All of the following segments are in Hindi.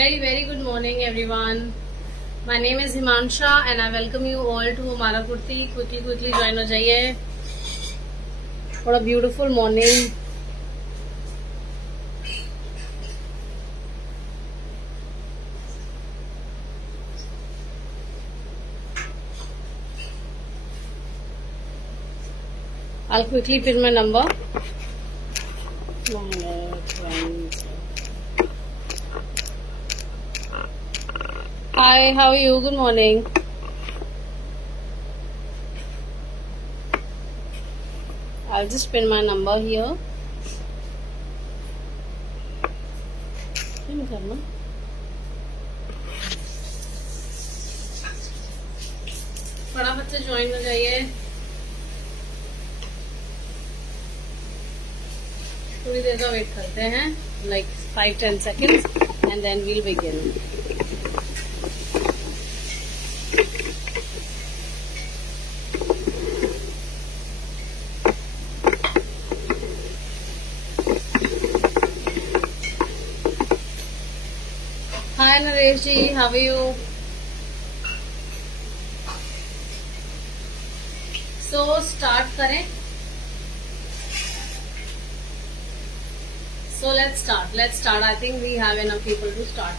Very good morning everyone. My name is Himansha and I welcome you all to हमारा कुर्ती. Quickly join हो जाइए. What a beautiful morning. I'll quickly pin my number. Hi, how are you? Good morning. I'll just pin my number here. Pin करना. फटाफट से ज्वाइन हो जाइए. थोड़ी देर का वेट करते हैं, like 5-10 seconds, and then we'll begin. Hi Naresh ji, how are you? So start करें. So let's start. I think we have enough people to start.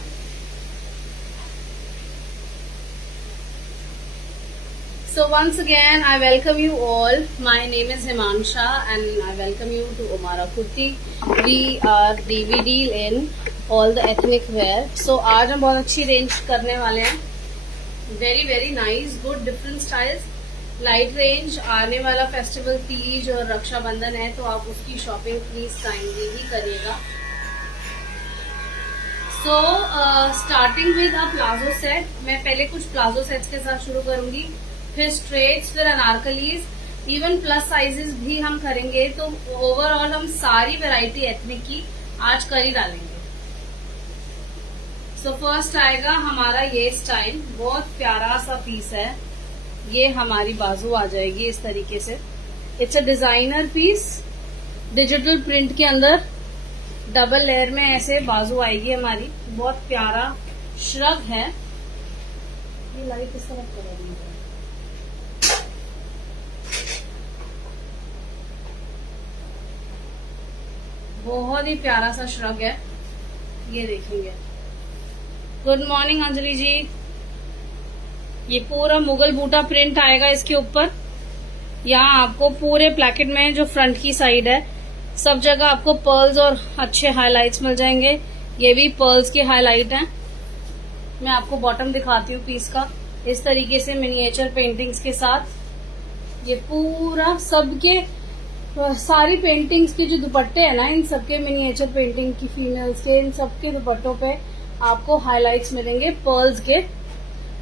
So once again, I welcome you all. My name is Himansha and I welcome you to Omara Kurti. We are DVD in all the ethnic wear. So आज हम बहुत अच्छी रेंज करने वाले हैं. Very nice, good different styles. Light range. आने वाला फेस्टिवल तीज और रक्षाबंधन है, तो आप उसकी शॉपिंग प्लीज काइंडली ही करिएगा. So starting with a palazzo set. मैं पहले कुछ प्लाजो सेट्स के साथ शुरू करूंगी, फिर स्ट्रेट्स, फिर अनारकलीज, इवन प्लस साइजेस भी हम करेंगे. तो ओवरऑल हम सारी वैरायटी एथनिक की आज कर ही डालेंगे. सो फर्स्ट आएगा हमारा ये स्टाइल. बहुत प्यारा सा पीस है. ये हमारी बाजू आ जाएगी इस तरीके से. It's a designer piece. Digital print के अंदर डबल लेयर में ऐसे बाजू आएगी हमारी. बहुत प्यारा श्रग है. ये लाइट इस तरफ करेगी. बहुत ही प्यारा सा श्रग है. ये देखेंगे. गुड मॉर्निंग अंजलि जी. ये पूरा मुगल बूटा प्रिंट आएगा इसके ऊपर. यहाँ आपको पूरे प्लैकेट में जो फ्रंट की साइड है सब जगह आपको पर्ल्स और अच्छे हाइलाइट्स मिल जाएंगे. ये भी पर्ल्स के हाइलाइट हैं. मैं आपको बॉटम दिखाती हूँ पीस का. इस तरीके से मिनिएचर पेंटिंग्स के साथ ये पूरा सबके सारी पेंटिंग्स के जो दुपट्टे हैं ना, इन सबके मिनिएचर पेंटिंग की फीमेल्स के, इन सबके दुपट्टों पे आपको हाइलाइट्स मिलेंगे पर्ल्स के.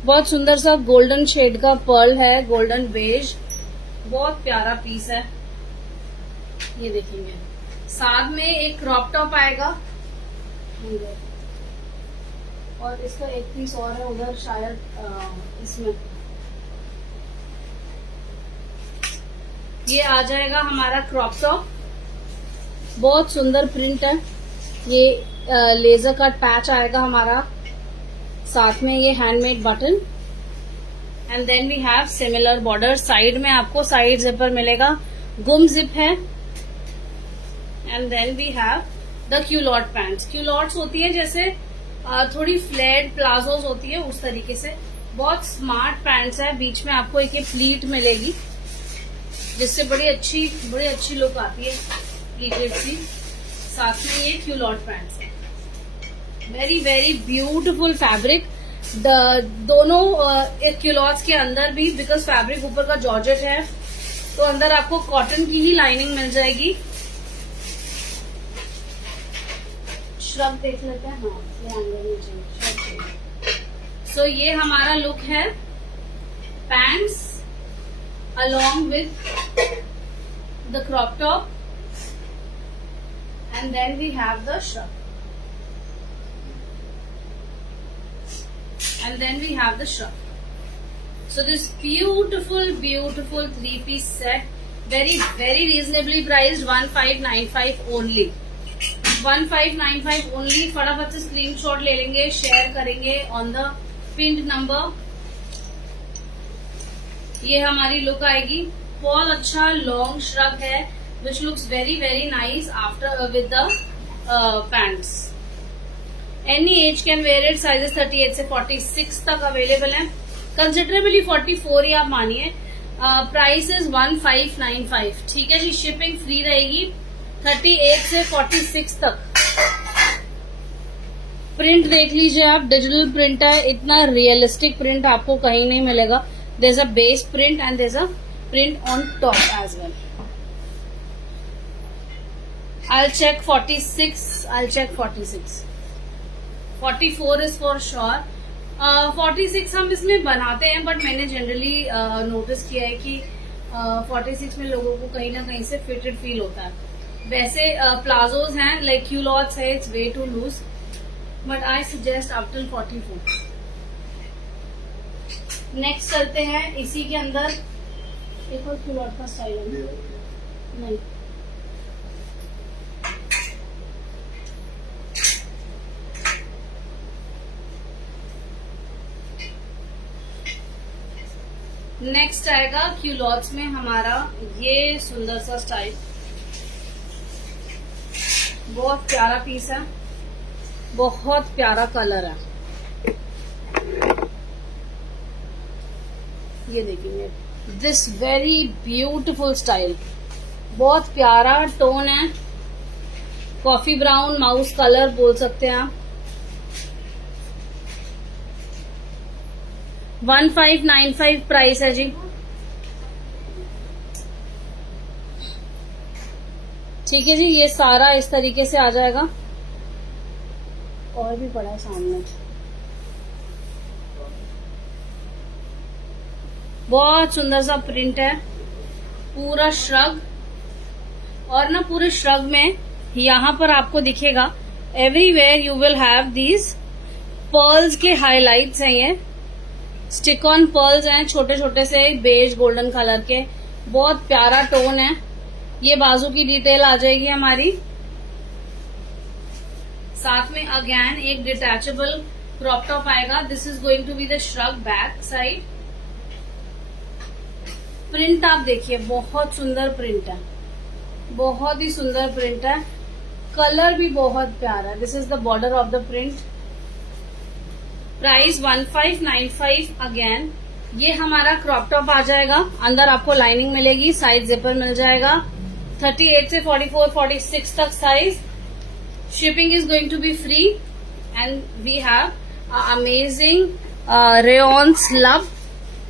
बहुत सुंदर सा गोल्डन शेड का पर्ल है, गोल्डन बेज. बहुत प्यारा पीस है. ये देखेंगे. साथ में एक क्रॉप टॉप आएगा और इसका एक पीस और है उधर शायद इसमें. ये आ जाएगा हमारा क्रॉप टॉप. बहुत सुंदर प्रिंट है. ये लेजर कट पैच आएगा हमारा. साथ में ये handmade button and then we have similar border. Side में आपको साइड जिपर मिलेगा. गुम जिप है. And then we have the culotte pants. Culottes होती है जैसे थोड़ी फ्लेड प्लाजोज होती है उस तरीके से. बहुत स्मार्ट पैंट्स है. बीच में आपको एक प्लीट मिलेगी जिससे बड़ी अच्छी लुक आती है प्लीटेड सी. साथ में ये क्यूलॉट पैंट्स है. Very beautiful fabric. दोनों क्यूलॉट्स के अंदर भी, बिकॉज फैब्रिक ऊपर का जॉर्जेट है तो अंदर आपको कॉटन की ही लाइनिंग मिल जाएगी. श्रग देख लेते हैं. हाँ, ये अंदर में चाहिए. सो ये हमारा लुक है. Pants along with the crop top and then we have the shrug. So this beautiful 3-piece set, very reasonably priced, 1595 only. 1595 only. फटाफट से स्क्रीनशॉट ले लेंगे, शेयर करेंगे ऑन द पिन नंबर। ये हमारी लुक आएगी। बहुत अच्छा लॉन्ग श्रग है which looks very very nice after with the pants. Any as can wear it. Sizes 38 से 46 तक अवेलेबल है। कंसिडरेबली 44 ही आप मानिए। Price is 1595। ठीक है जी। शिपिंग फ्री रहेगी 38 से 46 तक। प्रिंट देख लीजिए आप, डिजिटल प्रिंट है। इतना रियलिस्टिक प्रिंट आपको कहीं नहीं मिलेगा। There is a base print and there is a print on top as well. I'll check 46. I'll check 46. 44 is for sure. 46 हम इसमें बनाते हैं, बट मैंने जनरली नोटिस किया है कि 46 में लोगों को कहीं ना कहीं से फिटेड फील होता है। वैसे प्लाजोज हैं लाइक क्यूलॉट्स है, it's way too loose, but I suggest up till 44। Next चलते हैं इसी के अंदर। एक और क्यूलॉट का स्टाइल है। नहीं, नेक्स्ट आएगा क्यूलॉट्स में हमारा ये सुंदर सा स्टाइल। बहुत प्यारा पीस है, बहुत प्यारा कलर है। ये देखिए, दिस वेरी ब्यूटीफुल स्टाइल। बहुत प्यारा टोन है, कॉफी ब्राउन माउस कलर बोल सकते हैं आप। 1595 प्राइस है जी। ठीक है जी। ये सारा इस तरीके से आ जाएगा। और भी पड़ा है सामने। बहुत सुंदर सा प्रिंट है, पूरा श्रग। और ना पूरे श्रग में यहाँ पर आपको दिखेगा everywhere you will have these pearls के हाइलाइट्स हैं। ये स्टिक ऑन पर्ल्स हैं, छोटे छोटे से बेज गोल्डन कलर के। बहुत प्यारा टोन है। ये बाजू की डिटेल आ जाएगी हमारी। साथ में अगेन एक डिटैचेबल क्रॉप टॉप आएगा। This is going to be the shrug back side. Print आप देखिए, बहुत सुंदर प्रिंट है, बहुत ही सुंदर प्रिंट है। कलर भी बहुत प्यारा है। This is the border of the print. Price 1595 again. ये हमारा क्रॉप टॉप आ जाएगा। अंदर आपको लाइनिंग मिलेगी, साइड जिपर मिल जाएगा। 38 से 44, 46 तक size. Shipping is going to be free and we have amazing rayon slub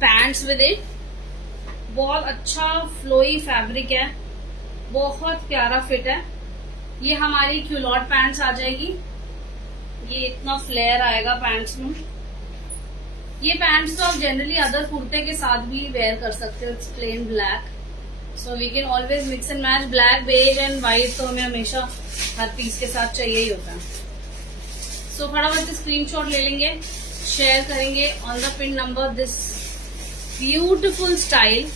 pants with it. बहुत अच्छा फ्लोई फैब्रिक है, बहुत प्यारा फिट है। ये हमारी क्यूलॉट पैंट्स आ जाएगी। ये इतना फ्लेयर आएगा पैंट्स में। ये पैंट्स तो आप जनरली अदर कुर्ते के साथ भी वेयर कर सकते हो। It's plain black, so we can always mix and match. Black, beige and white तो हमें हमेशा हर पीस के साथ चाहिए ही होता है। सो फटाफट से स्क्रीनशॉट ले लेंगे, शेयर करेंगे on the pin number. This beautiful style,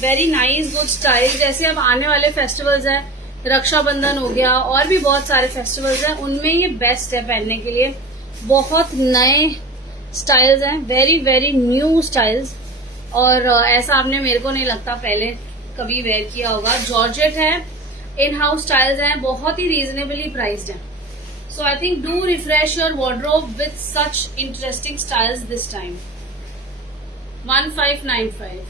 very nice good style. जैसे अब आने वाले फेस्टिवल्स है, रक्षाबंधन हो गया, और भी बहुत सारे फेस्टिवल्स हैं, उनमें ये बेस्ट है पहनने के लिए। बहुत नए स्टाइल्स हैं, वेरी वेरी न्यू स्टाइल्स। और ऐसा आपने, मेरे को नहीं लगता पहले कभी वेयर किया होगा। जॉर्जेट है, इन हाउस स्टाइल्स हैं, बहुत ही रीजनेबली प्राइस्ड है। So I think do refresh your wardrobe with such interesting styles this time. 1595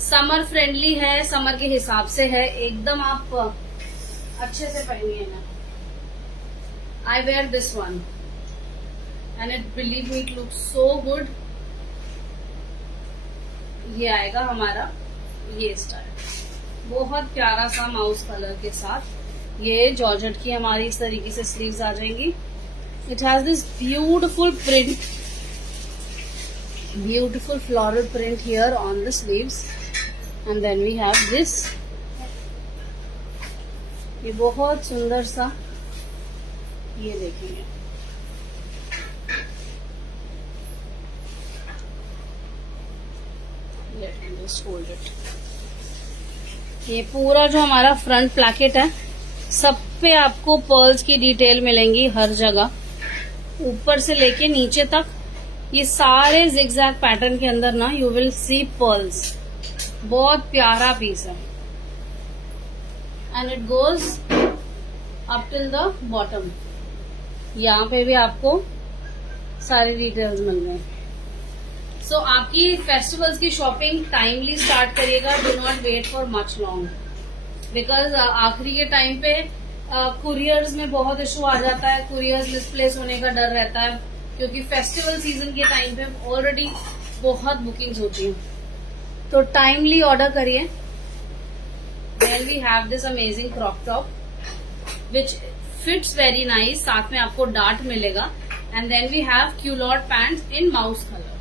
summer friendly है, समर के हिसाब से है एकदम। आप अच्छे से पहनिए ना। I wear this one and it, believe me, it look so good. ये आएगा हमारा ये स्टाइल, बहुत प्यारा सा माउस कलर के साथ। ये जॉर्जेट की हमारी इस तरीके से स्लीव्स आ जाएंगी। It has this beautiful print, beautiful floral print here on the sleeves. And then we have this. ये बहुत सुंदर सा, ये देखेंगे, let me just hold it. ये पूरा जो हमारा फ्रंट प्लैकेट है सब पे आपको पर्ल्स की डिटेल मिलेंगी हर जगह, ऊपर से लेके नीचे तक। ये सारे जिगजैग पैटर्न के अंदर ना यू विल सी पर्ल्स। बहुत प्यारा पीस है and it goes up till the bottom. यहाँ पे भी आपको सारी डिटेल्स मिल रहे हैं। सो आपकी फेस्टिवल्स की शॉपिंग टाइमली स्टार्ट करिएगा। Do not wait for much long, because आखिरी के टाइम पे कुरियर्स में बहुत इशू आ जाता है। कुरियर्स मिसप्लेस होने का डर रहता है, क्योंकि फेस्टिवल सीजन के टाइम पे ऑलरेडी बहुत बुकिंग्स होती हैं। तो टाइमली ऑर्डर करिए। Then we have this amazing crop top which fits very nice. साथ में आपको डार्ट मिलेगा। And then we have culotte pants in mouse colour.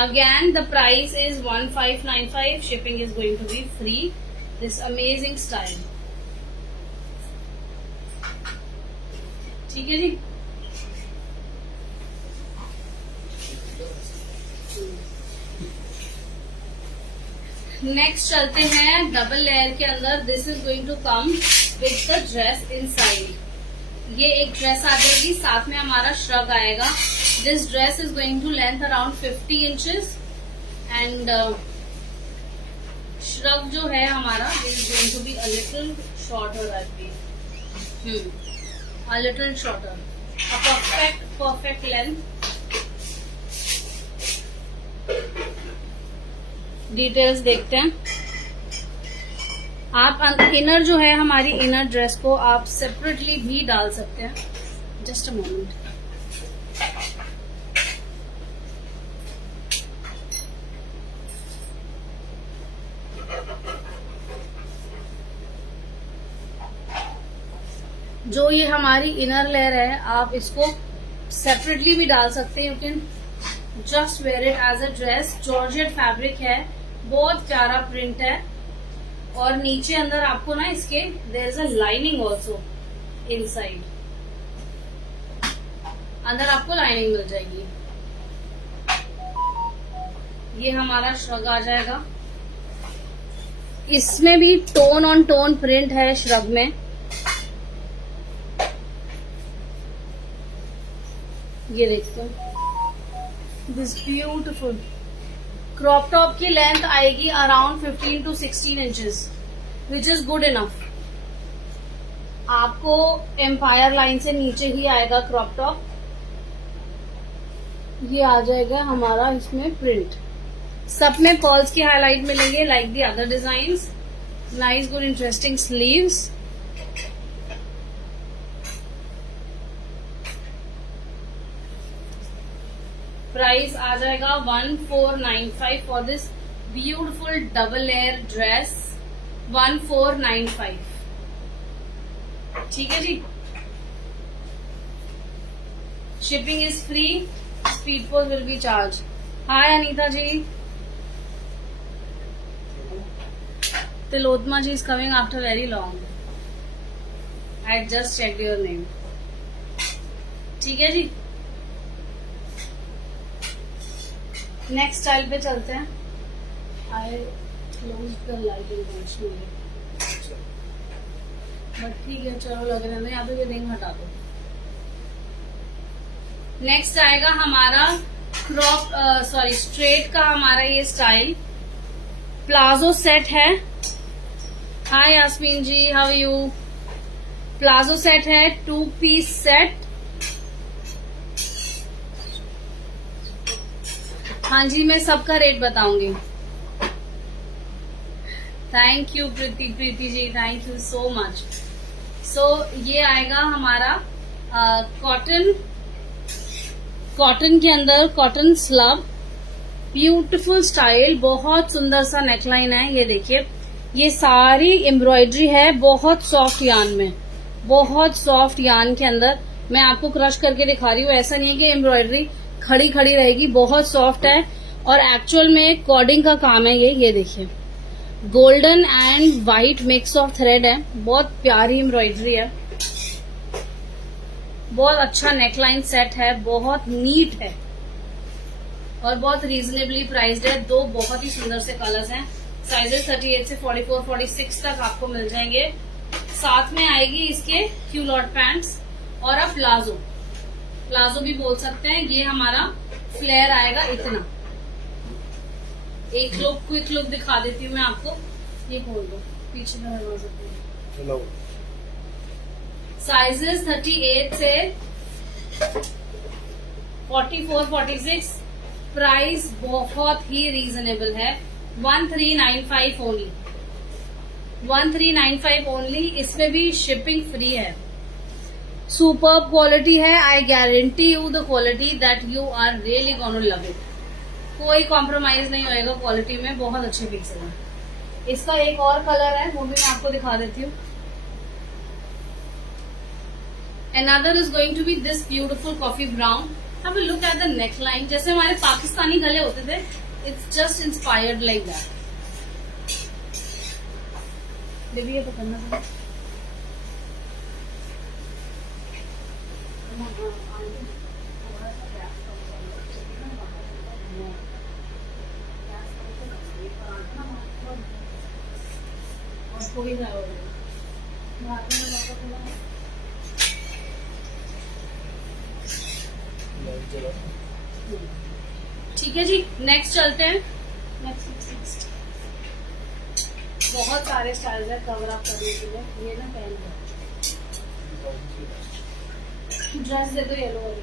Again, the price is 1595. Shipping is going to be free. This amazing style. ठीक है जी। नेक्स्ट चलते हैं डबल लेयर के अंदर। This is going to come with the dress inside. ये एक ड्रेस आ जाएगी, साथ में हमारा श्रग आएगा। This dress is going to length around 50 inches and shrug जो है हमारा is going to be a little shorter I feel. A little shorter. A perfect length. Details देखते हैं। आप इनर जो है हमारी इनर ड्रेस को आप सेपरेटली भी डाल सकते हैं। Just a moment. जो ये हमारी इनर लेयर है, आप इसको सेपरेटली भी डाल सकते हैं। You can just wear it as a dress. Georgette fabric है, बहुत प्यारा प्रिंट है। और नीचे अंदर आपको ना इसके there is a lining also inside. अंदर आपको लाइनिंग मिल जाएगी। ये हमारा श्रग आ जाएगा। इसमें भी टोन ऑन टोन प्रिंट है श्रग में। ये देखते हैं, दिस ब्यूटिफुल क्रॉप टॉप की लेंथ आएगी around 15 to 16 inches, which is good enough. आपको एम्पायर लाइन से नीचे ही आएगा क्रॉप टॉप। ये आ जाएगा हमारा इसमें प्रिंट। सब में पर्ल्स की हाईलाइट मिलेंगे like the other designs. Nice good interesting sleeves. Price आ जाएगा 1495 for this beautiful double layer dress. 1495। ठीक है जी। Shipping is free, speed post will be charge. Hi Anita ji. Tilottama ji is coming after very long. I just check your name. ठीक है जी। नेक्स्ट स्टाइल पे चलते हैं। I close the light intentionally, but ठीक है चलो लग रहा है। यहाँ पे ये रिंग हटा दो। नेक्स्ट आएगा हमारा क्रॉप स्ट्रेट का हमारा ये स्टाइल। प्लाजो सेट है। हाय यास्मीन जी, हाउ यू। प्लाजो सेट है, 2 पीस सेट। हाँ जी, मैं सबका रेट बताऊंगी। Thank you Preeti ji, thank you so much. So ये आएगा हमारा कॉटन के अंदर कॉटन स्लब। ब्यूटीफुल स्टाइल, बहुत सुंदर सा नेकलाइन है। ये देखिए, ये सारी एम्ब्रॉयडरी है बहुत सॉफ्ट यान में। बहुत सॉफ्ट यान के अंदर मैं आपको क्रश करके दिखा रही हूँ। ऐसा नहीं है कि एम्ब्रॉयडरी खड़ी खड़ी रहेगी, बहुत सॉफ्ट है। और एक्चुअल में कॉर्डिंग का काम है ये देखिए, golden and white mix of thread है। बहुत प्यारी एम्ब्रॉयडरी है, बहुत अच्छा नेकलाइन सेट है, बहुत नीट है और बहुत रीजनेबली प्राइस्ड है। 2 बहुत ही सुंदर से कलर्स हैं। साइजेस 38 से 44, 46 तक आपको मिल जाएंगे। साथ में आएगी इसके क्यूलॉट पैंट्स और अब प्लाजो भी बोल सकते हैं। ये हमारा फ्लेयर आएगा इतना। एक क्विक लुक दिखा देती हूँ मैं आपको। ये खोल दो, पीछे का दरवाजा खोलो। साइजेस 38 से 44, 46। प्राइस बहुत ही रीजनेबल है, 1395 ओनली, 1395 ओनली। इसमें भी शिपिंग फ्री है। सुपर क्वालिटी है। I guarantee you the quality that you are really gonna love it. कोई कॉम्प्रोमाइज नहीं होएगा क्वालिटी में, बहुत अच्छे पीसेस हैं। इसका एक और कलर है, वो भी मैं आपको दिखा देती हूँ। Another is going to be this beautiful coffee brown. Have a look at the neckline. जैसे हमारे पाकिस्तानी गले होते थे, it's just inspired like that. देखिए पकड़ना था। कोई ना ठीक है जी, नेक्स्ट चलते हैं। नेक्स्ट बहुत सारे स्टाइल्स है कवर अप करने के लिए। ये ना पहन लो, ड्रेस दे दो येलो वाली।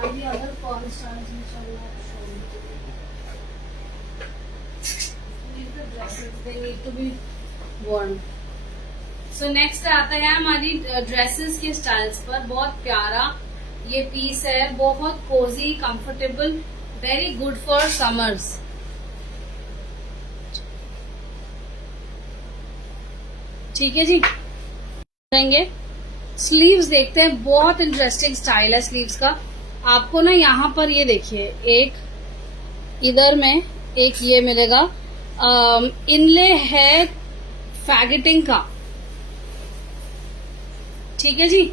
अभी अगर कौन स्टाइल्स में चल रहा है, they need to be worn. So next आता है हमारी ड्रेसेस के स्टाइल्स पर। बहुत प्यारा ये पीस है, बहुत cozy, comfortable, very good for summers. ठीक है जी, देंगे स्लीव्स देखते हैं। बहुत इंटरेस्टिंग स्टाइल है स्लीव्स का। आपको ना यहाँ पर ये देखिए, एक इधर में एक ये मिलेगा, इनले है फैगेटिंग का। ठीक है जी,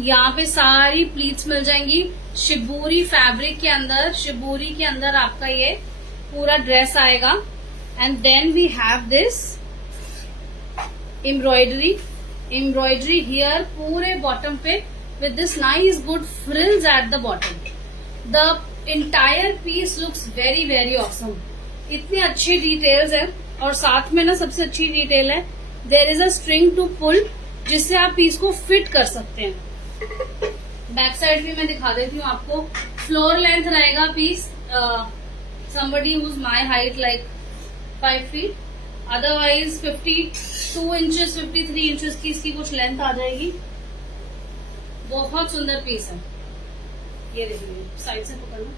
यहाँ पे सारी प्लीट्स मिल जाएंगी शिबूरी फैब्रिक के अंदर। शिबूरी के अंदर आपका ये पूरा ड्रेस आएगा। And then we have this embroidery here पूरे बॉटम पे with this nice good frills at the bottom. The entire piece looks very very awesome. इतनी अच्छी डिटेल्स है। और साथ में ना सबसे अच्छी डिटेल है, there is a string to pull, जिससे आप पीस को फिट कर सकते हैं। बैक साइड भी मैं दिखा देती हूँ आपको। फ्लोर लेंथ रहेगा piece, somebody who's my height like 5 feet, otherwise 52 inches 53 inches की इसकी कुछ लेंथ आ जाएगी। बहुत सुंदर पीस है। ये देखिए, साइड से पकड़ना,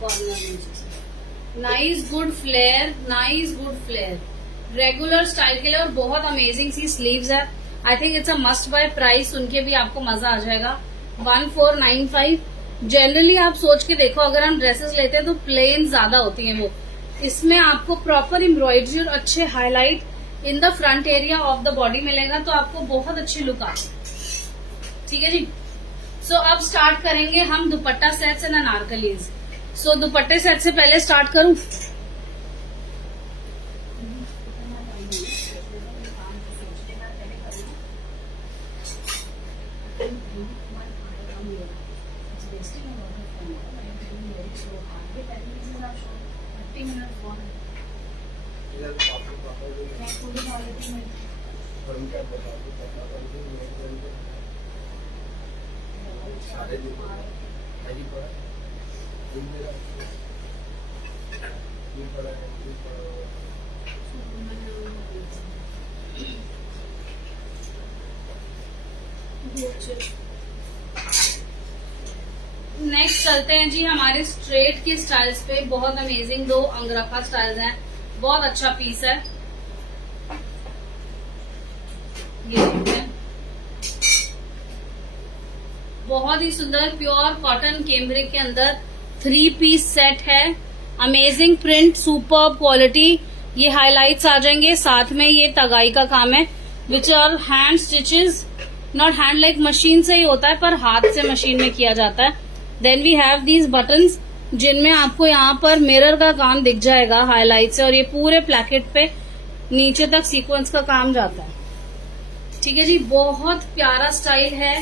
corner nice good flare, regular style के लिए। और बहुत अमेजिंग सी स्लीव्स है। I think it's a must buy. Price सुन के भी आपको मजा आ जाएगा, 1495। जनरली आप सोच के देखो, अगर हम ड्रेसेस लेते हैं तो प्लेन ज्यादा होती हैं वो। इसमें आपको प्रॉपर एम्ब्रॉयडरी और अच्छे highlight in the front area of the body मिलेगा, तो आपको बहुत अच्छी लुक आती। ठीक है जी। सो अब स्टार्ट करेंगे हम दुपट्टा सेट्स एंड अनारकलीज। सो दुपट्टे सेट से पहले स्टार्ट करूं। नेक्स्ट चलते हैं जी हमारे स्ट्रेट के स्टाइल्स पे। बहुत अमेजिंग दो अंगरखा स्टाइल्स हैं, बहुत अच्छा पीस है। ये बहुत ही सुंदर प्योर कॉटन कैमरिक के अंदर 3 पीस सेट है। Amazing print, superb quality. ये हाइलाइट्स आ जाएंगे, साथ में ये तगाई का काम है, which are hand stitches, not hand like machine से ही होता है पर हाथ से मशीन में किया जाता है। Then we have these buttons जिनमें आपको यहाँ पर मिरर का काम दिख जाएगा हाईलाइट से, और ये पूरे प्लैकेट पे नीचे तक सीक्वेंस का काम जाता है। ठीक है जी, बहुत प्यारा स्टाइल है।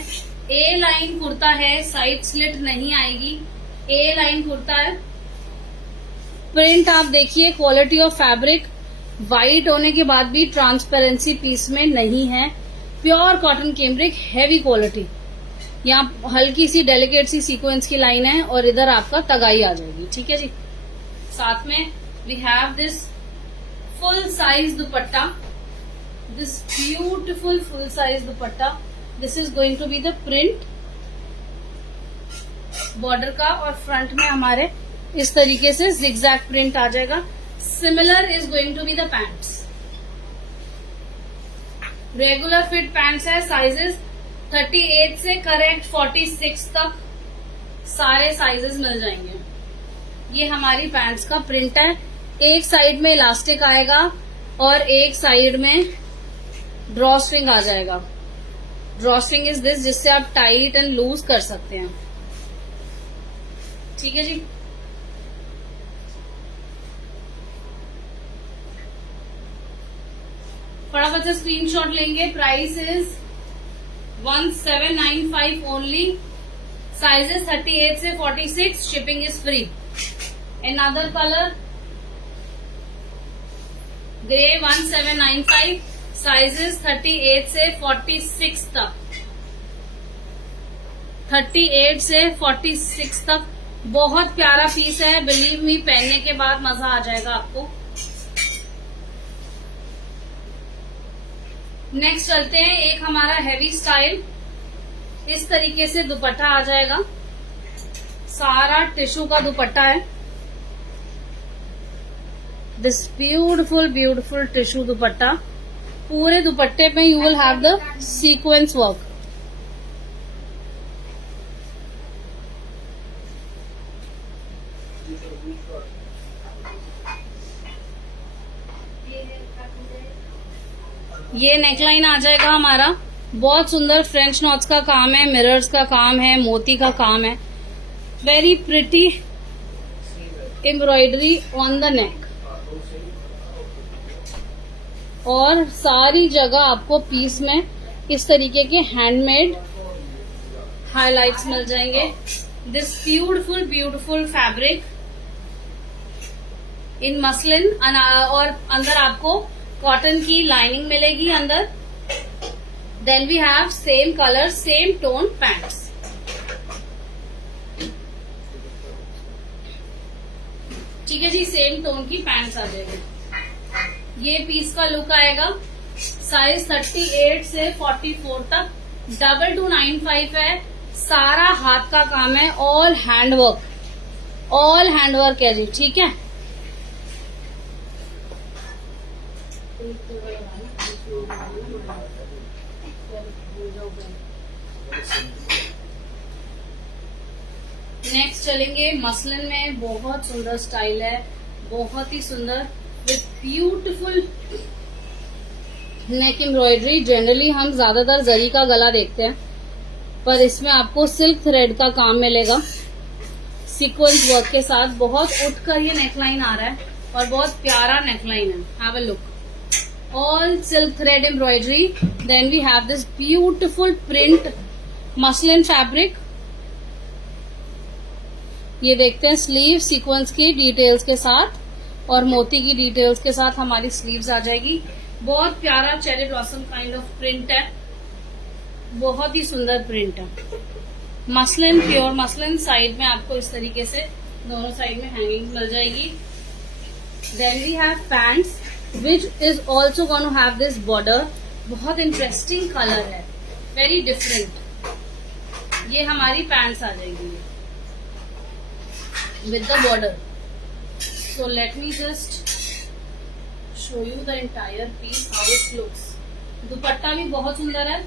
ए लाइन कुर्ता है, साइड स्लिट नहीं आएगी, ए लाइन कुर्ता है। प्रिंट आप देखिए, क्वालिटी ऑफ फैब्रिक व्हाइट होने के बाद भी ट्रांसपेरेंसी पीस में नहीं है। Pure cotton cambric, heavy quality. यहाँ हल्की सी डेलिकेट सी सीक्वेंस की लाइन है और इधर आपका तगाई आ जाएगी। ठीक है जी, साथ में we have this full size dupatta, this beautiful full size dupatta. This is going to be the print border का, और फ्रंट में हमारे इस तरीके से जिगजैग प्रिंट आ जाएगा। Similar is going to be the pants. Regular fit pants है, साइजेस 38 से करेक्ट 46 तक सारे साइजेस मिल जाएंगे। ये हमारी पैंट्स का प्रिंट है। एक साइड में इलास्टिक आएगा और एक साइड में ड्रॉ स्ट्रिंग आ जाएगा। ड्रॉ स्ट्रिंग इज दिस, जिससे आप टाइट एंड लूज कर सकते हैं। ठीक है जी, फटाफट से स्क्रीनशॉट लेंगे। Price is 1795 only. साइजेस 38 से 46, shipping is free. Another colour grey 1795, sizes 38 से 46 तक। 38 से 46 तक बहुत प्यारा पीस है। बिलीव मी, पहनने के बाद मजा आ जाएगा आपको। नेक्स्ट चलते हैं, एक हमारा हैवी स्टाइल। इस तरीके से दुपट्टा आ जाएगा, सारा टिश्यू का दुपट्टा है। दिस ब्यूटिफुल ब्यूटिफुल टिश्यू दुपट्टा। पूरे दुपट्टे में you will have the sequence work. ये नेकलाइन आ जाएगा हमारा, बहुत सुंदर फ्रेंच नॉट्स का काम है, मिरर्स का काम है, मोती का काम है। Very pretty embroidery on the neck, और सारी जगह आपको पीस में इस तरीके के हैंडमेड हाइलाइट्स मिल जाएंगे। This beautiful beautiful fabric in muslin, और अंदर आपको कॉटन की लाइनिंग मिलेगी अंदर। Then we have same colour same tone pants. ठीक है जी, सेम टोन की पैंट्स आ जाएगी। ये पीस का लुक आएगा। साइज 38 से 44 तक। 2295 है। सारा हाथ का काम है, ऑल हैंडवर्क, ऑल हैंडवर्क है जी। ठीक है, नेक्स्ट चलेंगे मसलिन में। बहुत सुंदर स्टाइल है, बहुत ही सुंदर, with beautiful neck embroidery. Generally हम ज्यादातर जरी का गला देखते हैं, पर इसमें आपको सिल्क थ्रेड का काम मिलेगा सीक्वेंस वर्क के साथ। बहुत उठकर ये नेकलाइन आ रहा है और बहुत प्यारा नेकलाइन है। Have a look, all silk thread embroidery. Then we have this beautiful print muslin fabric. ये देखते हैं स्लीव सीक्वेंस की डिटेल्स के साथ और मोती की डिटेल्स के साथ हमारी स्लीव्स आ जाएगी। बहुत प्यारा cherry blossom kind of print है, बहुत ही सुंदर प्रिंट है। Muslin, pure muslin. साइड में आपको इस तरीके से दोनों साइड में हैंगिंग मिल जाएगी। Then we have pants which is also going to have this border. बहुत इंटरेस्टिंग कलर है, वेरी डिफरेंट। ये हमारी पैंट्स आ जाएगी with the border. So let me just show you the entire piece how it looks. दुपट्टा भी बहुत सुंदर है,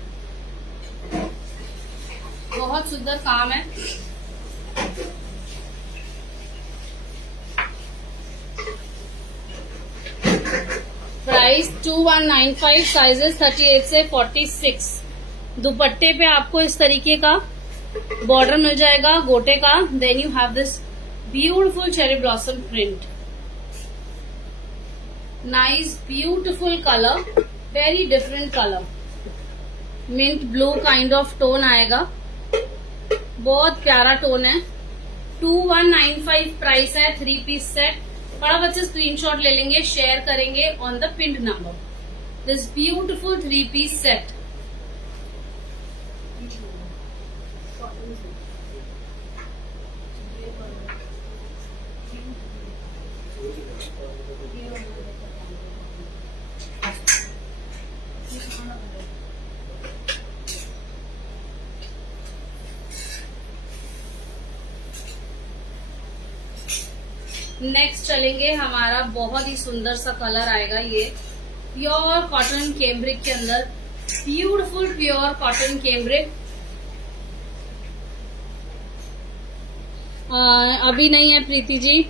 बहुत सुंदर काम है। प्राइस 2195, साइजेस 38 से 46। दुपट्टे पे आपको इस तरीके का बॉर्डर मिल जाएगा गोटे का। Then you have this beautiful cherry blossom print, nice beautiful colour, very different colour, mint blue kind of tone आएगा, बहुत प्यारा टोन है। 2195 प्राइस है, 3 पीस सेट। फटाफट से स्क्रीनशॉट ले लेंगे, शेयर करेंगे on the pin number. This beautiful 3 piece set. Next चलेंगे, हमारा बहुत ही सुंदर सा कलर आएगा, ये प्योर कॉटन कैमब्रिक के अंदर, ब्यूटिफुल प्योर कॉटन कैमब्रिक। अभी नहीं है Preeti ji.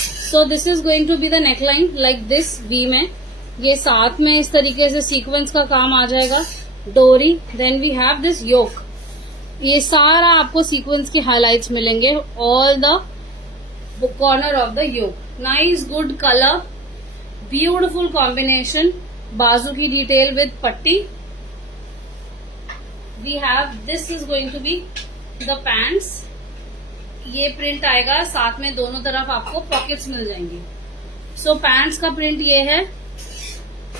So this is going to be the neckline like this V में, ये साथ में इस तरीके से सीक्वेंस का काम आ जाएगा, डोरी, then we have this yoke. ये सारा आपको सीक्वेंस के हाइलाइट्स मिलेंगे, all the corner of the yoke. Nice good colour, beautiful combination, बाजू की डिटेल विद पट्टी। We have this is going to be the pants, ये प्रिंट आएगा, साथ में दोनों तरफ आपको पॉकेट्स मिल जाएंगी। सो पैंट्स का प्रिंट ये है,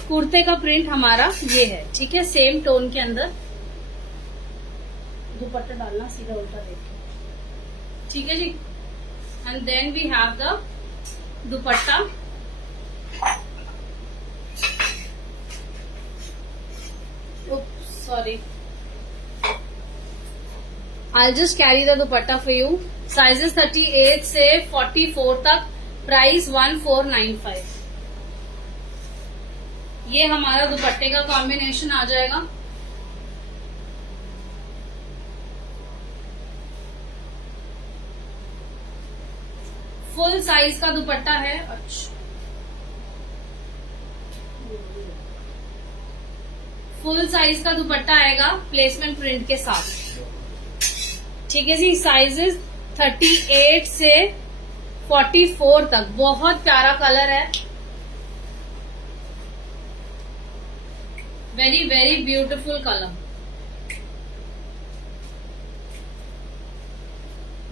कुर्ते का प्रिंट हमारा ये है, ठीक है, सेम टोन के अंदर। दुपट्टा डालना सीधा उल्टा देखिए, ठीक है जी। And then we have the dupatta, sorry, I just carry the dupatta for you. Sizes 38 से 44 तक, प्राइस 1495। ये हमारा दुपट्टे का कॉम्बिनेशन आ जाएगा। फुल साइज का दुपट्टा है। अच्छा, फुल साइज का दुपट्टा आएगा प्लेसमेंट प्रिंट के साथ, ठीक है जी। साइजेस 38 से 44 तक, बहुत प्यारा कलर है, very very beautiful colour.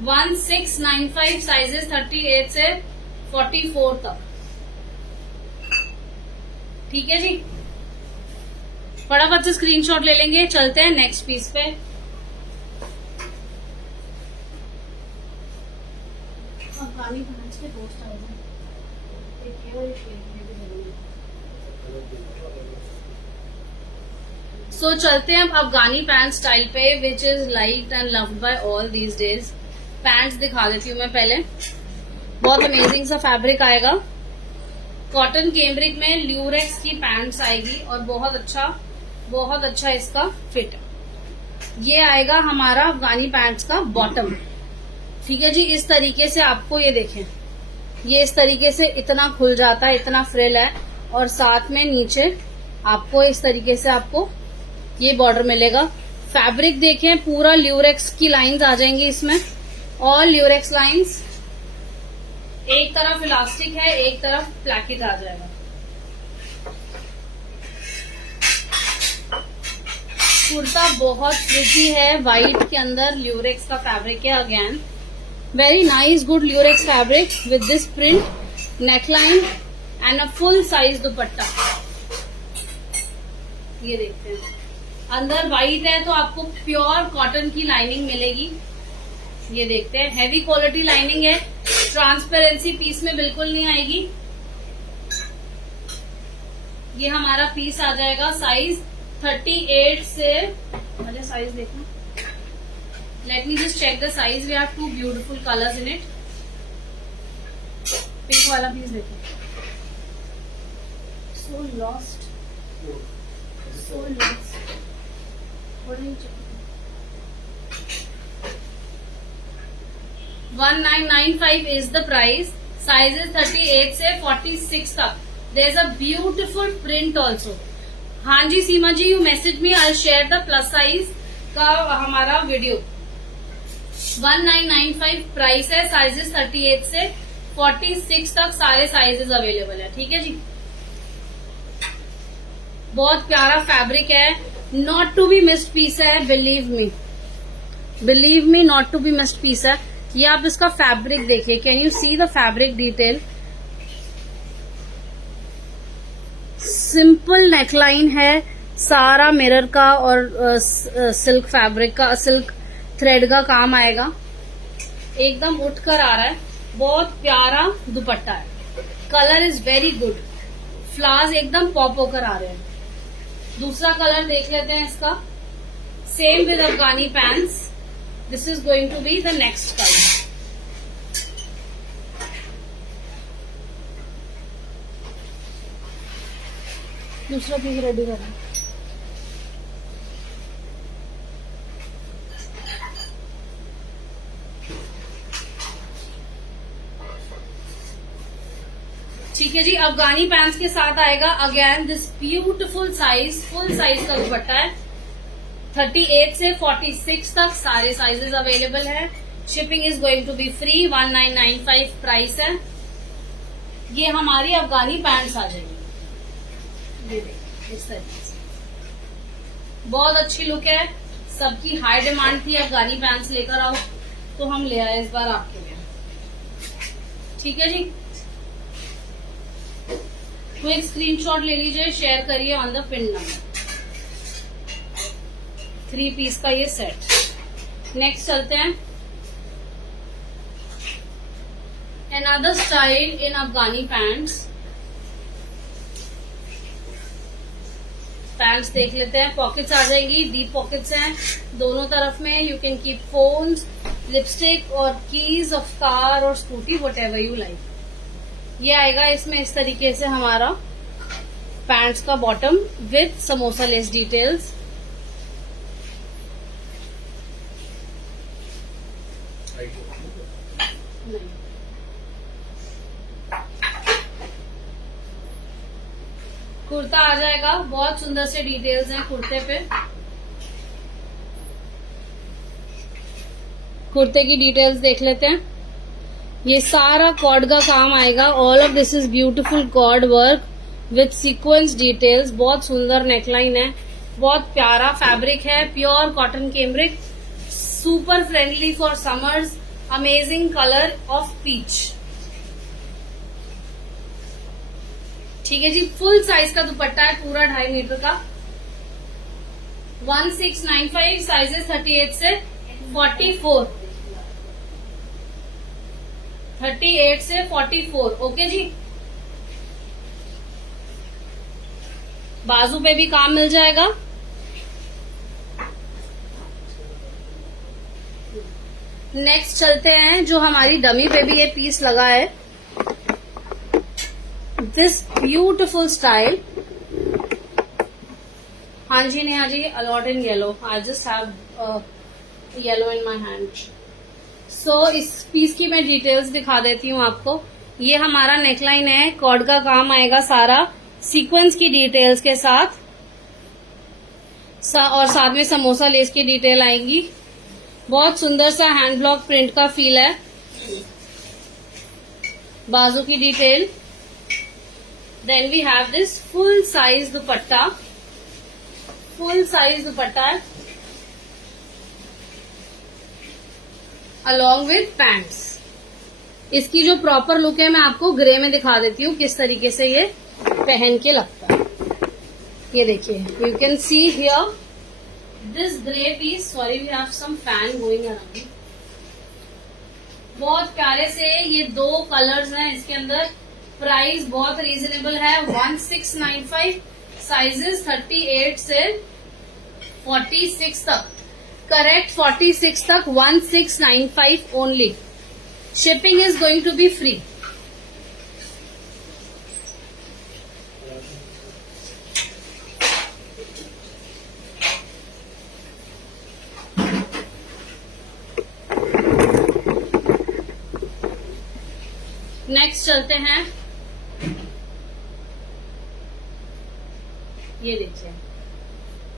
1695, sizes 38 से 44 तक, ठीक है जी। फटाफट से स्क्रीनशॉट ले लेंगे, चलते हैं नेक्स्ट पीस पे। सो चलते हैं अब अफगानी पैंट स्टाइल पे, which is liked and loved by all these days. Pants दिखा देती हूँ मैं पहले, बहुत अमेजिंग सा फैब्रिक आएगा, कॉटन कैमब्रिक में ल्यूरेक्स की पैंट्स आएगी और बहुत अच्छा इसका फिट। ये आएगा हमारा अफगानी पैंट्स का बॉटम, ठीक है जी। इस तरीके से आपको ये देखें, ये इस तरीके से इतना खुल जाता है, इतना फ्रिल है, और साथ में नीचे आपको इस तरीके से आपको ये बॉर्डर मिलेगा। फैब्रिक देखें, पूरा ल्यूरेक्स की लाइंस आ जाएंगी इसमें, ऑल ल्यूरेक्स लाइंस। एक तरफ इलास्टिक है, एक तरफ प्लैकेट आ जाएगा। कुर्ता बहुत प्रिटी है, व्हाइट के अंदर ल्यूरेक्स का फैब्रिक है, again very nice good Lurex fabric with this print, neckline and a full size दुपट्टा। ये देखते हैं, अंदर व्हाइट है तो आपको प्योर कॉटन की लाइनिंग मिलेगी। ये देखते हैं, हैवी क्वालिटी लाइनिंग है, ट्रांसपेरेंसी पीस में बिल्कुल नहीं आएगी। ये हमारा पीस आ जाएगा, साइज 38 से, अरे साइज देखना, let me just check the size. We have two beautiful colours in it. Pink वाला पीस देखो, so lost, so lost. 1995 is the price. Sizes 38 से 46 तक. There's a beautiful print also. हाँ जी सीमा जी, you message me, I'll share the plus size का हमारा वीडियो। 1995 प्राइस है। साइजेस 38 से 46 तक सारे साइजेस अवेलेबल है। ठीक है जी, बहुत प्यारा फैब्रिक है, not to be missed piece है। Believe me not to be missed piece है। ये आप इसका फैब्रिक देखिए, can you see the fabric detail. Simple neckline है, सारा मिरर का और सिल्क फैब्रिक का, सिल्क थ्रेड का काम आएगा। एकदम उठकर आ रहा है, बहुत प्यारा दुपट्टा है। Colour is very good, flowers एकदम पॉप होकर आ रहे हैं। दूसरा कलर देख लेते हैं इसका, same with Afghani pants. This is going to be the next colour. दूसरा पीस रेडी करना। ठीक है जी, अफगानी पैंट्स के साथ आएगा again this beautiful size, full size का दुपट्टा है। 38 से 46 तक सारे साइजेस अवेलेबल है। Shipping is going to be free. 1995 price है। ये हमारी अफगानी पैंट्स आ जाएगी, ये देखिए इस तरीके से, बहुत अच्छी लुक है। सबकी हाई डिमांड थी अफगानी पैंट्स लेकर आओ, तो हम ले आए इस बार आपके लिए। ठीक है जी, तो एक स्क्रीनशॉट ले लीजिए, शेयर करिए on the pin number. 3 piece का ये सेट। नेक्स्ट चलते हैं, another style in Afghani pants. Pants देख लेते हैं, पॉकेट्स आ जाएंगी, डीप पॉकेट्स हैं दोनों तरफ में। You can keep phones, lipstick और कीज ऑफ कार और scooty, whatever you like. ये आएगा इसमें इस तरीके से हमारा पैंट्स का bottom with samosa lace details. Kurta आ जाएगा, बहुत सुंदर से डिटेल्स हैं कुर्ते पे। कुर्ते की डिटेल्स देख लेते हैं। ये सारा कॉर्ड का काम आएगा। All of this is beautiful cord work with sequence details. बहुत सुंदर नेकलाइन है, बहुत प्यारा फैब्रिक है, pure cotton cambric, super friendly for summers. Amazing colour of peach. ठीक है जी, फुल साइज का दुपट्टा है, पूरा 2.5 मीटर का। 1695 साइजेस 38 से 44, 38 से 44। ओके जी, बाजू पे भी काम मिल जाएगा। नेक्स्ट चलते हैं, जो हमारी डमी पे भी ये पीस लगा है, दिस ब्यूटिफुल स्टाइल। हाँ जी Neha ji, a lot in yellow, I just have yellow in my hand. So इस पीस की मैं डिटेल्स दिखा देती हूँ आपको। ये हमारा नेकलाइन है, कॉर्ड का काम आएगा सारा, सीक्वेंस की डिटेल्स के साथ, और साथ में समोसा लेस की डिटेल आएंगी। बहुत सुंदर सा हैंड ब्लॉक प्रिंट का फील है। बाजू की detail. Then we have this full size dupatta, full size dupatta है अलॉन्ग विथ पैंट्स। इसकी जो प्रॉपर लुक है मैं आपको ग्रे में दिखा देती हूँ किस तरीके से ये पहन के लगता है। ये देखिए, you can see here this grey piece. Sorry, we have some fan going around. बहुत प्यारे से ये 2 कलर्स हैं इसके अंदर। प्राइस बहुत रीजनेबल है, 1695। साइजेस 38 से 46 तक, करेक्ट 46 तक, 1695 only. Shipping is going to be free. Next चलते हैं, ये देखिए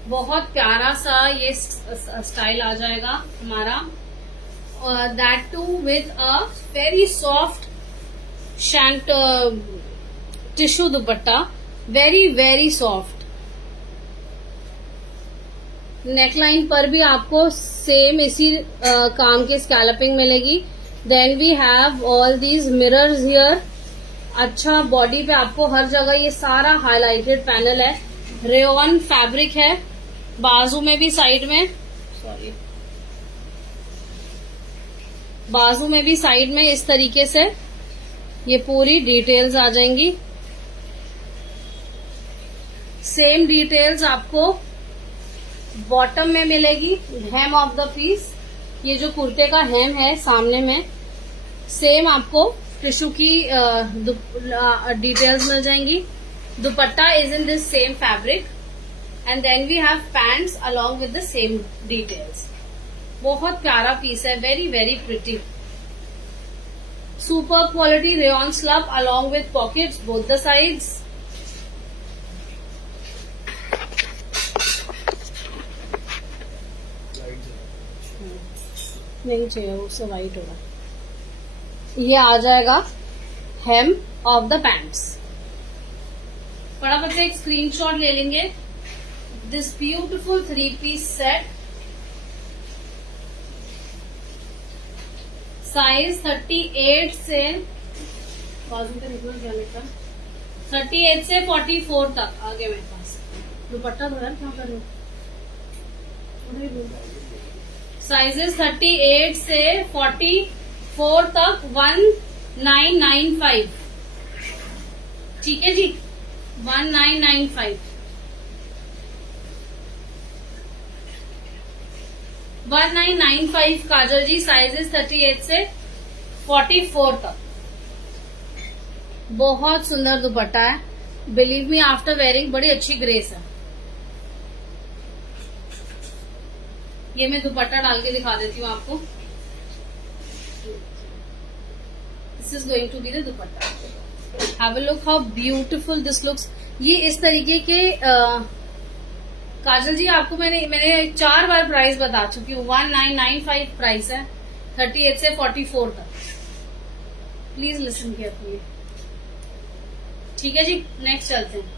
बहुत प्यारा सा ये स्टाइल आ जाएगा हमारा। that too with a very soft shanked tissue dupatta, very soft. Neckline पर भी आपको सेम इसी काम के स्कैलपिंग मिलेगी. Then we have all these mirrors here. अच्छा, बॉडी पे आपको हर जगह ये सारा हाईलाइटेड पैनल है. रेयॉन फैब्रिक है. बाजू में भी साइड में बाजू में भी साइड में इस तरीके से ये पूरी डिटेल्स आ जाएंगी. सेम डिटेल्स आपको बॉटम में मिलेगी. हेम ऑफ द पीस, ये जो कुर्ते का हेम है सामने में, सेम आपको टिश्यू की डिटेल्स मिल जाएंगी. Dupatta is in this same fabric and then we have pants along with the same details. बहुत प्यारा पीस है. Very pretty. Super quality rayon slub along with pockets both the sides. नहीं चाहिए, उससे वाइट होगा. ये आ जाएगा हेम ऑफ द पैंट्स. फटाफट से एक स्क्रीनशॉट ले लेंगे. This beautiful 3-piece set. Size 38 से बाजू पे निकल गया मेरे पास. 38 से 44 तक आगे मेरे पास. दुपट्टा तो यार क्या कर रहे हो. साइजेस 38 से 44 तक 1995. ठीक है जी, 1995. 1995 काजल जी. साइजेस 38 से 44 तक. बहुत सुंदर दुपट्टा है. बिलीव मी, आफ्टर वेयरिंग बड़ी अच्छी ग्रेस है. ये मैं दुपट्टा डाल के दिखा देती हूँ आपको. This is going to be the dupatta. Have a look how beautiful this looks. ये इस तरीके के काजल जी आपको मैंने 4 बार प्राइस बता चुकी हूँ. 1995 प्राइस है. 38 से 44 तक. Please listen carefully. ठीक है जी, नेक्स्ट चलते हैं.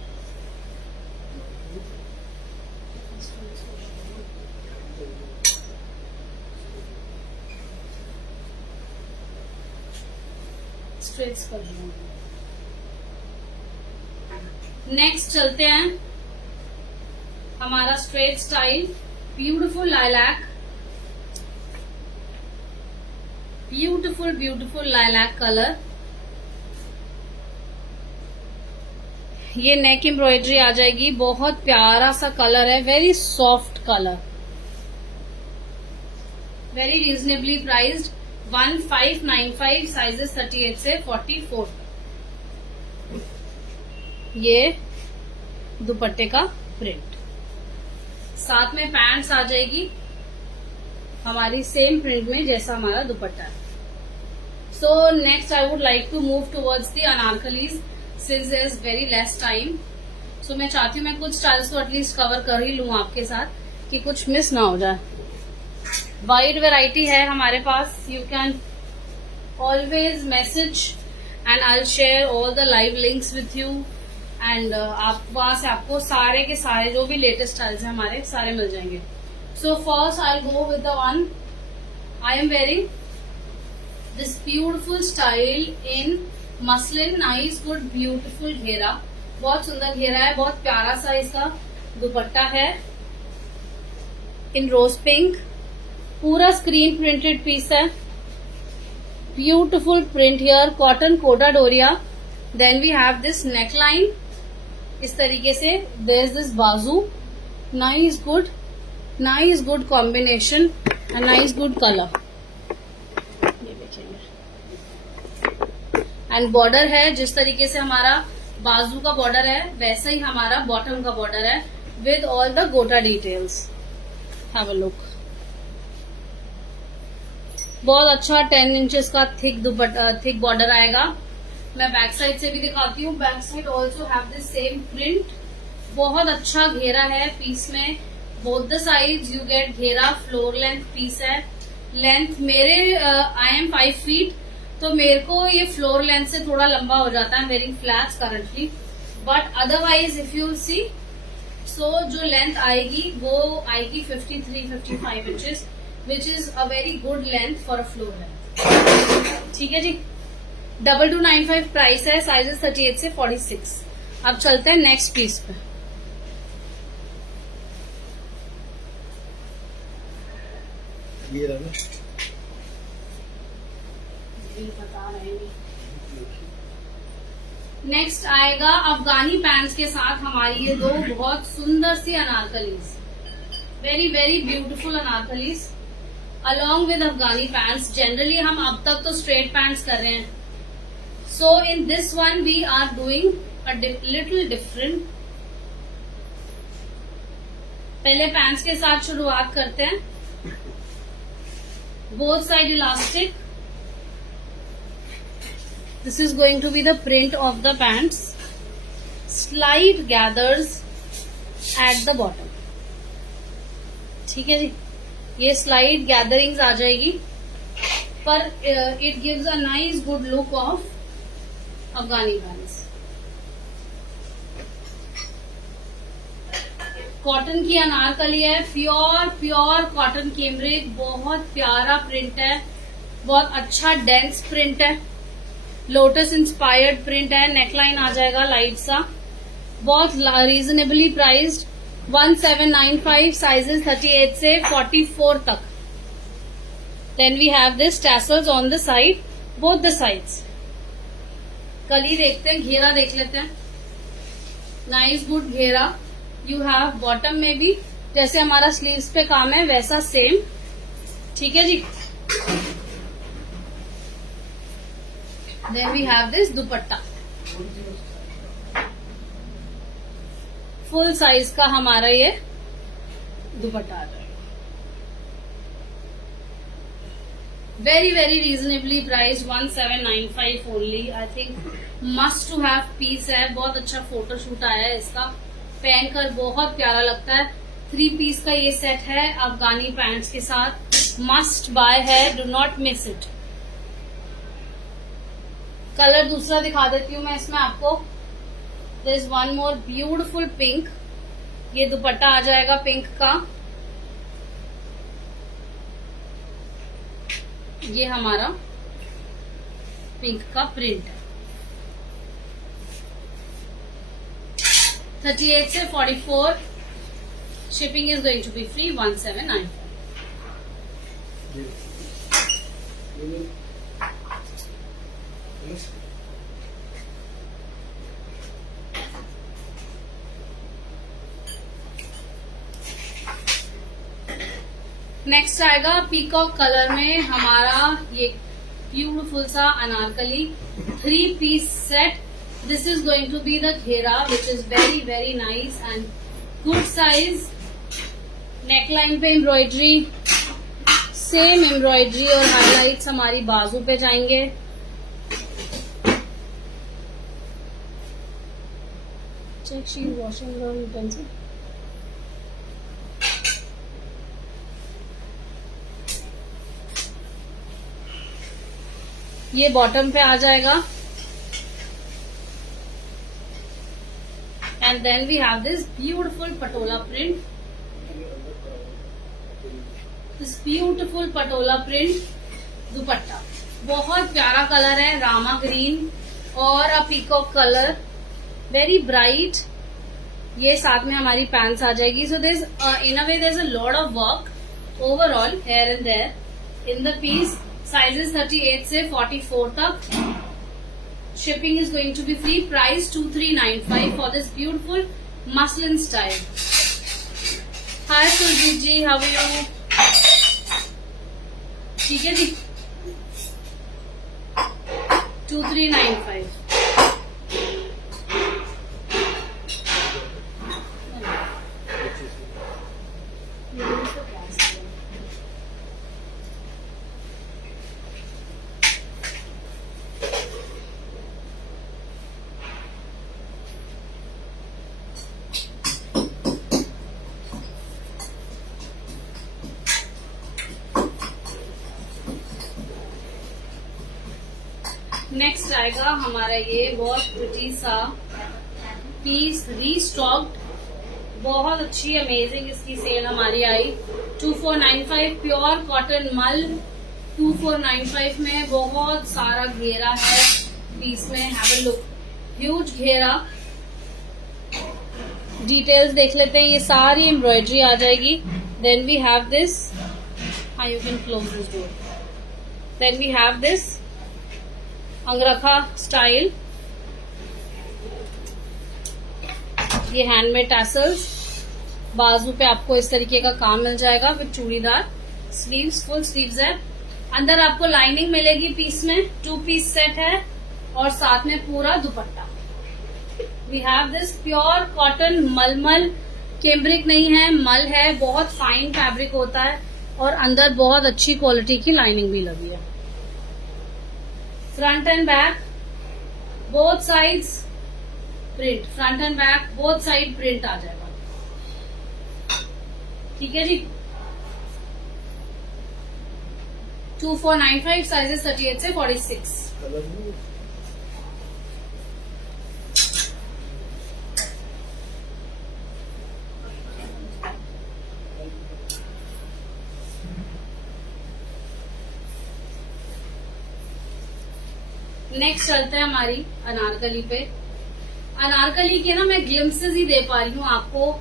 स्ट्रेट्स कर दूंगा. नेक्स्ट चलते हैं. हमारा straight style. Beautiful lilac. Beautiful lilac colour. ये नेक एम्ब्रॉयडरी आ जाएगी. बहुत प्यारा सा कलर है. Very soft colour. Very reasonably priced. 1595. Sizes 38 से 44. ये दुपट्टे का प्रिंट. साथ में पैंट्स आ जाएगी हमारी सेम प्रिंट में जैसा हमारा दुपट्टा है. So next I would like to move towards the Anarkalis since there is very less time. So मैं चाहती हूँ मैं कुछ स्टाइल्स तो एटलीस्ट कवर कर ही लूँ आपके साथ कि कुछ मिस ना हो जाए. वाइड वेराइटी है हमारे पास. You can always message and I will share all the live links with you. And आप वहां से आपको सारे के सारे जो भी लेटेस्ट स्टाइल्स हैं हमारे सारे मिल जाएंगे. So first I go with the one I am wearing. This beautiful style in muslin. Nice good beautiful घेरा. बहुत सुंदर घेरा है. बहुत प्यारा सा इसका दुपट्टा है इन रोज पिंक. पूरा स्क्रीन प्रिंटेड पीस है. Beautiful print here. Cotton Kota Doria. Then we have this neckline इस तरीके से. There is this baju. Nice good combination and nice good colour. ये देखेंगे. एंड बॉर्डर है जिस तरीके से हमारा बाजू का बॉर्डर है वैसा ही हमारा बॉटम का बॉर्डर है विद ऑल द गोटा डिटेल्स. Have a look. बहुत अच्छा 10 इंचेस का थिक बॉर्डर आएगा. मैं बैक साइड से भी दिखाती हूँ. Back side also have this same print. बहुत अच्छा घेरा है पीस में. Both the sides you get घेरा. फ्लोर लेंथ पीस है. लेंथ मेरे आई एम 5 फीट, तो मेरे को ये फ्लोर लेंथ से थोड़ा लंबा हो जाता है. Wearing flats currently, but otherwise if you see so जो लेंथ आएगी वो आएगी 53-55 inches, which is a very good length for a floor length. ठीक है जी. 2295 प्राइस है. साइजेस 38 से 46. अब चलते हैं नेक्स्ट पीस पे. ये रहा ना, बता रहे हैं. नेक्स्ट आएगा अफगानी पैंट्स के साथ हमारी ये दो बहुत सुंदर सी Anarkalis. Very very beautiful Anarkalis along with Afghani pants. Generally हम अब तक तो स्ट्रेट पैंट्स कर रहे हैं. So in this one we are doing a little different. पहले पैंट्स के साथ शुरुआत करते हैं. Both side elastic. This is going to be the print of the pants. Slide gathers at the bottom. ठीक है जी. ये स्लाइड गैदरिंग्स आ जाएगी, पर it gives a nice good look of Afghani pants. Cotton की अनारकली है. Pure cotton cambric. बहुत प्यारा प्रिंट है. बहुत अच्छा डेंस प्रिंट है. लोटस इंस्पायर्ड प्रिंट है. नेकलाइन आ जाएगा लाइट सा. बहुत रीजनेबली प्राइस्ड. 1795. साइजेस 38 से 44 तक. Then we have this tassels on the side, both the sides. कली देखते हैं, घेरा देख लेते हैं. नाइस गुड घेरा. यू हैव बॉटम में भी जैसे हमारा स्लीव्स पे काम है वैसा सेम. ठीक है जी. Then we have this dupatta. Full size का हमारा ये दुपट्टा आ जाएगा. Very very reasonably price. 1795 only. I think must to have piece है. बहुत अच्छा फोटोशूट आया है इसका. पहनकर बहुत प्यारा लगता है. 3 पीस का ये सेट है अफगानी पैंट्स के साथ. मस्ट बाय है. Do not miss it. Colour दूसरा दिखा देती हूँ मैं इसमें आपको. There is one more beautiful pink. ये दुपट्टा आ जाएगा पिंक का. ये हमारा पिंक का प्रिंट है. 38 से 44. Shipping is going to be free. 1795. Next आएगा पीकॉक कलर में हमारा ये ब्यूटीफुल सा Anarkali 3 piece set. This is going to be the ghera which is very very nice and good size. Neckline पे एम्ब्रॉयडरी, सेम एम्ब्रॉयडरी और हाइलाइट्स हमारी बाजू पे जाएंगे. Check she is washing the utensil. ये बॉटम पे आ जाएगा. And then we have this beautiful patola print. This beautiful patola print dupatta. बहुत प्यारा कलर है. रामा ग्रीन और a peacock colour. Very bright. ये साथ में हमारी पैंट्स आ जाएगी. So this in a way there is a lot of work overall here and there in the piece. Sizes 38 से 44 तक. Shipping is going to be free. Price 2395 for this beautiful muslin style. Hi Surjit ji, how are you? ठीक है जी. 2395. नेक्स्ट आएगा हमारा ये बहुत प्रिटी सा पीस रीस्टॉक्ड, बहुत अच्छी अमेजिंग इसकी सेल हमारी आई। 2495 प्योर कॉटन मल 2495 में बहुत सारा घेरा है पीस में। हैव अ लुक, ह्यूज घेरा। डिटेल्स देख लेते हैं, ये सारी एम्ब्रॉयडरी आ जाएगी। देन वी हैव दिस, हाँ you can close this door. Then we have this angrakha style, ये हैंडमेड टैसल्स, बाजू पे आपको इस तरीके का काम मिल जाएगा with churidar sleeves, full sleeves है। अंदर आपको लाइनिंग मिलेगी पीस में, 2 पीस सेट है और साथ में पूरा dupatta. We have this pure cotton मलमल, कैम्ब्रिक नहीं है, मल है, बहुत फाइन फैब्रिक होता है और अंदर बहुत अच्छी क्वालिटी की लाइनिंग भी लगी है। Front and back both sides print, front and back both side print आ जाएगा। ठीक है जी। 2495 साइजेस 38 से 46। कलर में नेक्स्ट चलते हैं हमारी अनारकली पे। अनारकली के ना मैं ग्लिम्सेस ही दे पा रही हूँ आपको,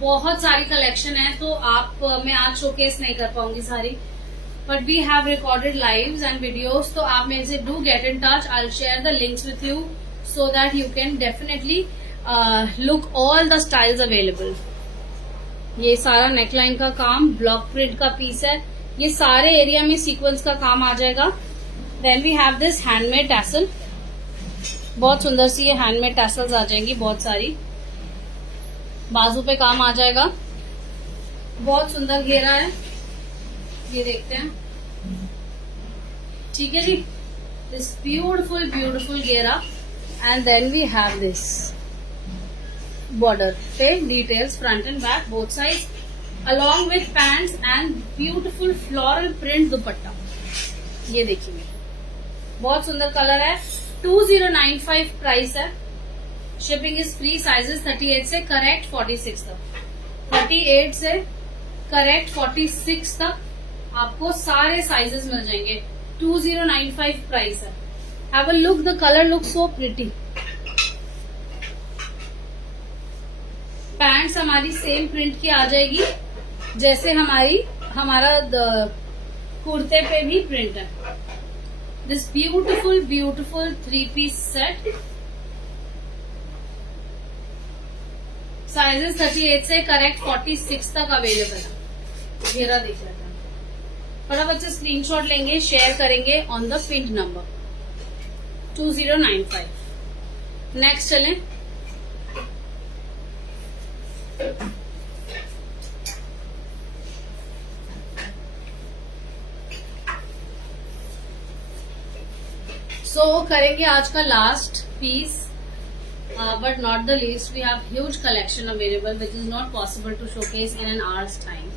बहुत सारी कलेक्शन है तो आप मैं आज शोकेस नहीं कर पाऊंगी sorry, but we have recorded lives and videos. तो आप मेरे से do get in touch, I will share the links with you so that you can definitely look all the styles available. ये सारा नेकलाइन का काम ब्लॉक प्रिंट का पीस है, ये सारे एरिया में सीक्वेंस का काम आ जाएगा। Then we have this handmade tassel, बहुत सुंदर सी ये हैंडमेड टैसल्स आ जाएंगी, बहुत सारी। बाजू पे काम आ जाएगा, बहुत सुंदर घेरा है, ये देखते हैं। ठीक है जी, this beautiful beautiful ghera. And then we have this border पे details front and back both side along with pants and beautiful floral print dupatta. ये देखिए, बहुत सुंदर कलर है। 2095 प्राइस है। Shipping is free. साइजेस 38 से करेक्ट 46 तक, 38 से करेक्ट 46 तक आपको सारे साइजेस मिल जाएंगे। 2095 प्राइस है। Have a look, the colour look so pretty. Pants हमारी सेम प्रिंट की आ जाएगी जैसे हमारा कुर्ते पे भी प्रिंट है। This beautiful beautiful 3-piece set. Sizes 38 से करेक्ट 46 तक अवेलेबल है। घेरा देख लेते हैं, फटाफट से स्क्रीनशॉट लेंगे, शेयर करेंगे on the pin number 2095। Next चलें। करेंगे आज का last piece, but not the least we have huge collection available which is not possible to showcase in an hour's time.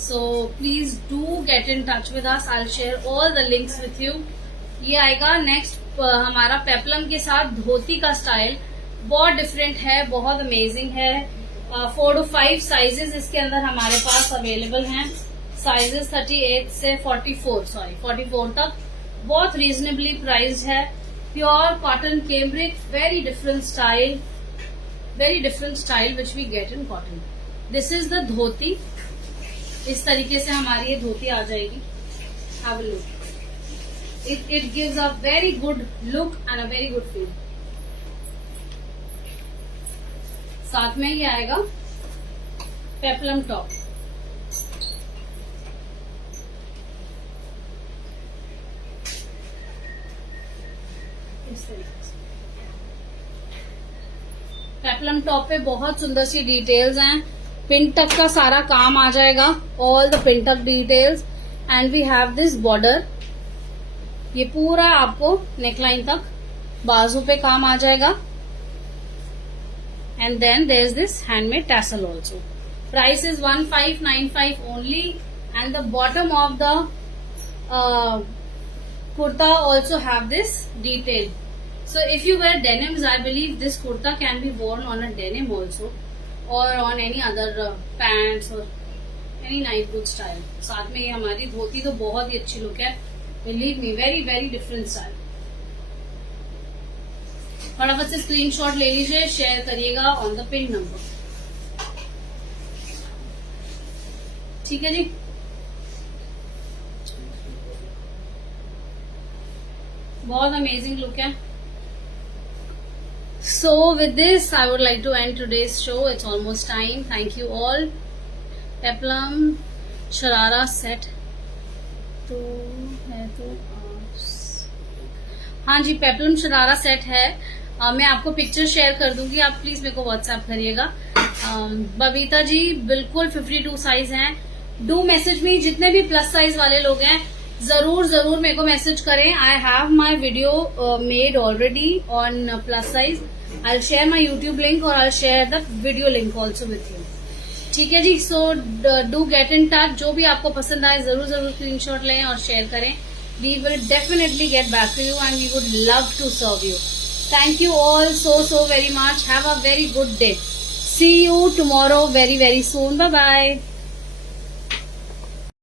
So please do get in touch with us, I will share all the links with you. ये आएगा नेक्स्ट हमारा पेप्लम के साथ धोती का स्टाइल, बहुत डिफरेंट है, बहुत अमेजिंग है। 4 to 5 साइजेस इसके अंदर हमारे पास अवेलेबल हैं। साइजेस 38 से 44 तक, बहुत रीजनेबली प्राइस्ड है। Pure cotton cambric, very different style which we get in cotton. This is the dhoti, इस तरीके से हमारी ये धोती आ जाएगी। Have a look, it gives a very good look and a very good feel. साथ में ये आएगा पेप्लम टॉप। इस तरीके से पेप्लम टॉप पे बहुत सुंदर सी डिटेल्स हैं, पिन तक का सारा काम आ जाएगा, ऑल द पिन तक details. And we have this border, ये पूरा आपको नेकलाइन तक बाजू पे काम आ जाएगा। And then there is this handmade tassel also. Price is 1595 only, and the bottom of the kurta also have this detail. So if you wear denims, I believe this kurta can be worn on a denim also, or on any other pants or any night good style. साथ में ये हमारी धोती तो बहुत ही अच्छी लुक है. Believe me, very very different style. फटाफट से स्क्रीनशॉट ले लीजिए, शेयर करिएगा ऑन द पिन नंबर. ठीक है जी. बहुत अमेजिंग लुक है. So with this, I would like to end today's show. It's almost time. Thank you all. Peplum sharara set तो है तो हाँ जी, पेप्लम शरारा सेट है. मैं आपको पिक्चर शेयर कर दूंगी, आप प्लीज मेरे को व्हाट्सएप करिएगा. बबीता जी बिल्कुल 52 साइज हैं. Do message me. जितने भी प्लस साइज वाले लोग हैं जरूर जरूर मेरे को मैसेज करें. I have my video made already on plus size. I will share my YouTube link और I will share the video link also with you. ठीक है जी. So do get in touch. जो भी आपको पसंद आए जरूर जरूर स्क्रीनशॉट लें और शेयर करें. We will definitely get back to you and we would love to serve you. Thank you all so very much. Have a very good day. See you tomorrow very soon. Bye bye.